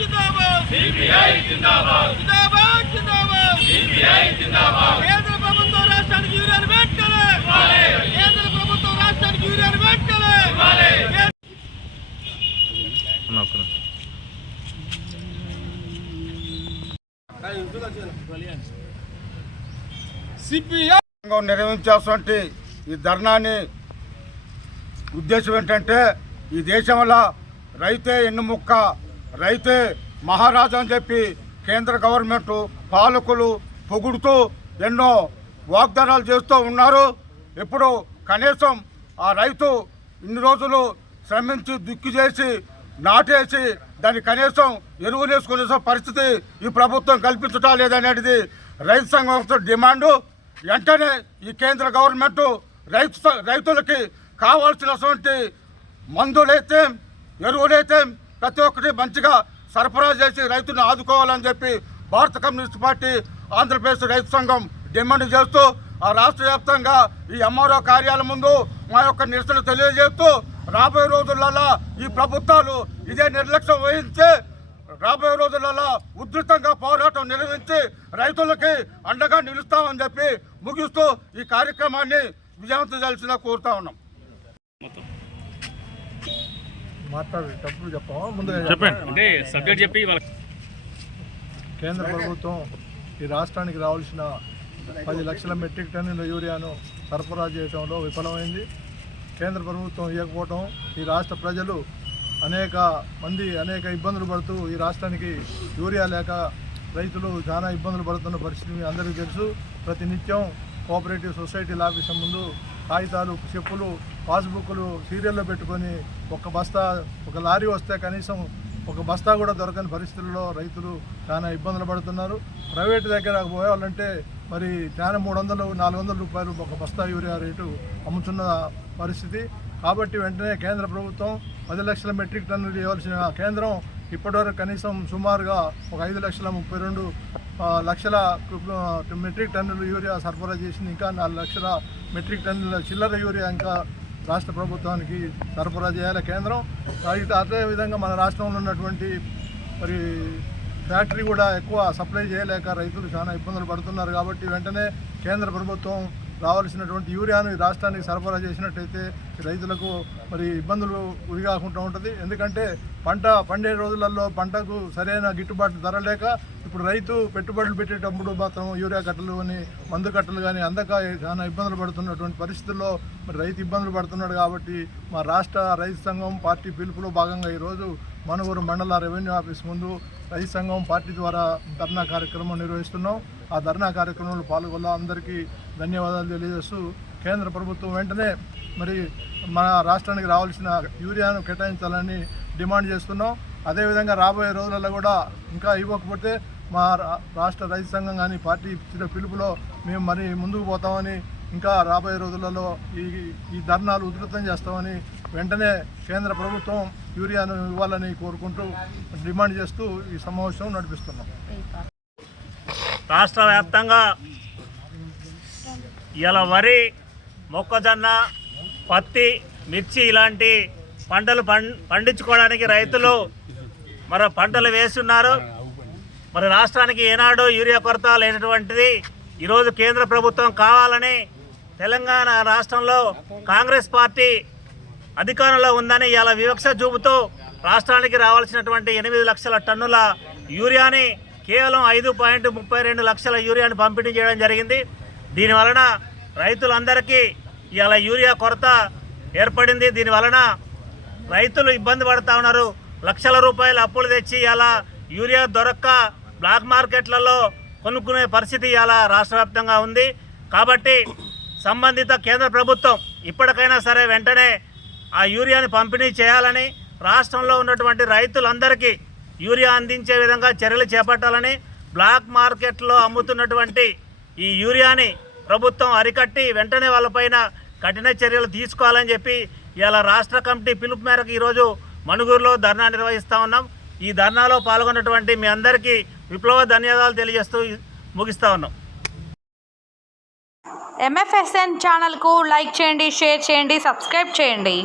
జిందాబాద్ CPI జిందాబాద్ జిందాబాద్ జిందాబాద్ CPI జిందాబాద్ కేంద్ర ప్రభుత్వం రాష్ట్రానికి యూరియాను వెంటనే ఇవ్వాలి కేంద్ర ప్రభుత్వం రాష్ట్రానికి యూరియాను వెంటనే ఇవ్వాలి సిపిఐ నిర్వహించాల్సిన ఈ ధర్నాని ఉద్దేశం ఏంటంటే ఈ దేశంలో రైతే ఎన్నుముక్క రైతే మహారాజా అని చెప్పి కేంద్ర గవర్నమెంట్ పాలకులు పొగుడుతూ ఎన్నో వాగ్దానాలు చేస్తూ ఉన్నారు. ఇప్పుడు కనీసం ఆ రైతు ఇన్ని రోజులు శ్రమించి దుక్కి చేసి నాటేసి దాన్ని కనీసం ఎరువులు వేసుకునే పరిస్థితి ఈ ప్రభుత్వం కల్పించటం లేదనేది రైతు సంఘం డిమాండు. వెంటనే ఈ కేంద్ర గవర్నమెంట్ రైతులకి కావాల్సినటువంటి మందులైతే ఎరువులైతే ప్రతి ఒక్కటి మంచిగా సరఫరా చేసి రైతులను ఆదుకోవాలని చెప్పి భారత కమ్యూనిస్ట్ పార్టీ ఆంధ్రప్రదేశ్ రైతు సంఘం డిమాండ్ చేస్తూ ఆ రాష్ట్ర వ్యాప్తంగా ఈ ఎంఆర్ఓ కార్యాలయం ముందు మా యొక్క నిరసన తెలియజేస్తూ రాబోయే రోజులలో ఈ ప్రభుత్వాలు ఇదే నిర్లక్ష్యం వహించి రాబోయే రోజులలో ఉధృతంగా పోరాటం నిర్వహించి రైతులకి అండగా నిలుస్తామని చెప్పి ముగిస్తూ ఈ కార్యక్రమాన్ని విజయవంతం చేయాల్సిందిగా కోరుతా ఉన్నాం. మాట్లాడేటప్పుడు చెప్పాము ముందుగా చెప్పండి సబ్జెక్ట్ చెప్పి కేంద్ర ప్రభుత్వం ఈ రాష్ట్రానికి రావాల్సిన 10 లక్షల మెట్రిక్ టన్నుల యూరియాను సరఫరా చేయడంలో విఫలమైంది. కేంద్ర ప్రభుత్వం ఇవ్వకపోవటం ఈ రాష్ట్ర ప్రజలు అనేక ఇబ్బందులు పడుతూ ఈ రాష్ట్రానికి యూరియా లేక రైతులు చాలా ఇబ్బందులు పడుతున్న పరిస్థితి అందరికీ తెలుసు. ప్రతినిత్యం కోఆపరేటివ్ సొసైటీల ఆఫీసు ముందు కాగితాలు చెప్పులు పాస్బుక్లు సీరియల్లో పెట్టుకొని ఒక లారీ వస్తే కనీసం ఒక బస్తా కూడా దొరకని పరిస్థితుల్లో రైతులు చాలా ఇబ్బందులు పడుతున్నారు. ప్రైవేట్ దగ్గర పోవాలంటే మరి చాలా 300-400 రూపాయలు ఒక బస్తా యూరియా రేటు అమ్ముతున్న పరిస్థితి. కాబట్టి వెంటనే కేంద్ర ప్రభుత్వం 10 లక్షల మెట్రిక్ టన్నులు ఇవ్వాల్సిన కేంద్రం ఇప్పటివరకు కనీసం సుమారుగా ఒక 5,32 లక్షల మెట్రిక్ టన్నులు యూరియా సరఫరా చేసింది. ఇంకా 4 లక్షల మెట్రిక్ టన్నుల చిల్లర యూరియా ఇంకా రాష్ట్ర ప్రభుత్వానికి సరఫరా చేయాలి కేంద్రం. అదేవిధంగా మన రాష్ట్రంలో ఉన్నటువంటి మరి ఫ్యాక్టరీ కూడా ఎక్కువ సప్లై చేయలేక రైతులు చాలా ఇబ్బందులు పడుతున్నారు. కాబట్టి వెంటనే కేంద్ర ప్రభుత్వం రావాల్సినటువంటి యూరియాను ఈ రాష్ట్రానికి సరఫరా చేసినట్టయితే రైతులకు మరి ఇబ్బందులు గురి కాకుండా ఉంటుంది. ఎందుకంటే పంట పండే రోజులలో పంటకు సరైన గిట్టుబాటు ధర లేక ఇప్పుడు రైతు పెట్టుబడులు పెట్టేటప్పుడు మాత్రం యూరియా కట్టలు కానీ మందు కట్టలు కానీ అందక చాలా ఇబ్బందులు పడుతున్నటువంటి పరిస్థితుల్లో మరి రైతు ఇబ్బందులు పడుతున్నాడు. కాబట్టి మా రాష్ట్ర రైతు సంఘం పార్టీ పిలుపులో భాగంగా ఈరోజు మనుగూరు మండల రెవెన్యూ ఆఫీస్ ముందు రైతు సంఘం పార్టీ ద్వారా ధర్నా కార్యక్రమం నిర్వహిస్తున్నాం. ఆ ధర్నా కార్యక్రమంలో పాల్గొన్న అందరికీ ధన్యవాదాలు తెలియజేస్తూ కేంద్ర ప్రభుత్వం వెంటనే మరి మన రాష్ట్రానికి రావాల్సిన యూరియాను కేటాయించాలని డిమాండ్ చేస్తున్నాం. అదేవిధంగా రాబోయే రోజులలో కూడా ఇంకా ఇవ్వకపోతే మా రాష్ట్ర రైతు సంఘం కానీ పార్టీ ఇచ్చిన పిలుపులో మేము మరి ముందుకు పోతామని, ఇంకా రాబోయే రోజులలో ఈ ధర్నాలు ఉధృతం చేస్తామని వెంటనే కేంద్ర ప్రభుత్వం యూరియాను ఇవ్వాలని కోరుకుంటూ డిమాండ్ చేస్తూ ఈ సమావేశం నడిపిస్తున్నాం. రాష్ట్ర వ్యాప్తంగా ఇలా వరి, మొక్కజొన్న, పత్తి, మిర్చి ఇలాంటి పంటలు పండించుకోవడానికి రైతులు మరి పంటలు వేస్తున్నారు. మరి రాష్ట్రానికి ఏనాడు యూరియా కొరత లేనటువంటిది ఈరోజు కేంద్ర ప్రభుత్వం కావాలని తెలంగాణ రాష్ట్రంలో కాంగ్రెస్ పార్టీ అధికారంలో ఉందని ఇలా వివక్ష చూపుతూ రాష్ట్రానికి రావాల్సినటువంటి 8 లక్షల టన్నుల యూరియాని కేవలం 5.32 లక్షల యూరియాని పంపిణీ చేయడం జరిగింది. దీనివలన రైతులందరికీ ఇలా యూరియా కొరత ఏర్పడింది. దీనివలన రైతులు ఇబ్బంది పడుతూ ఉన్నారు. లక్షల రూపాయలు అప్పులు తెచ్చి ఇలా యూరియా దొరక్క బ్లాక్ మార్కెట్లలో కొనుక్కునే పరిస్థితి ఇలా రాష్ట్ర వ్యాప్తంగా ఉంది. కాబట్టి సంబంధిత కేంద్ర ప్రభుత్వం ఇప్పటికైనా సరే వెంటనే ఆ యూరియాని పంపిణీ చేయాలని, రాష్ట్రంలో ఉన్నటువంటి రైతులందరికీ యూరియా అందించే విధంగా చర్యలు చేపట్టాలని, బ్లాక్ మార్కెట్లో అమ్ముతున్నటువంటి ఈ యూరియాని ప్రభుత్వం అరికట్టి వెంటనే వాళ్ళపైన కఠిన చర్యలు తీసుకోవాలని చెప్పి ఇలా రాష్ట్ర కమిటీ పిలుపు మేరకు ఈరోజు మణుగూరులో ధర్నా నిర్వహిస్తూ ఉన్నాం. ఈ ధర్నాలో పాల్గొన్నటువంటి మీ అందరికీ విప్లవ ధన్యవాదాలు తెలియజేస్తూ ముగిస్తూ ఉన్నాం. MFSN ఛానల్కు లైక్ చేయండి, షేర్ చేయండి, సబ్స్క్రైబ్ చేయండి.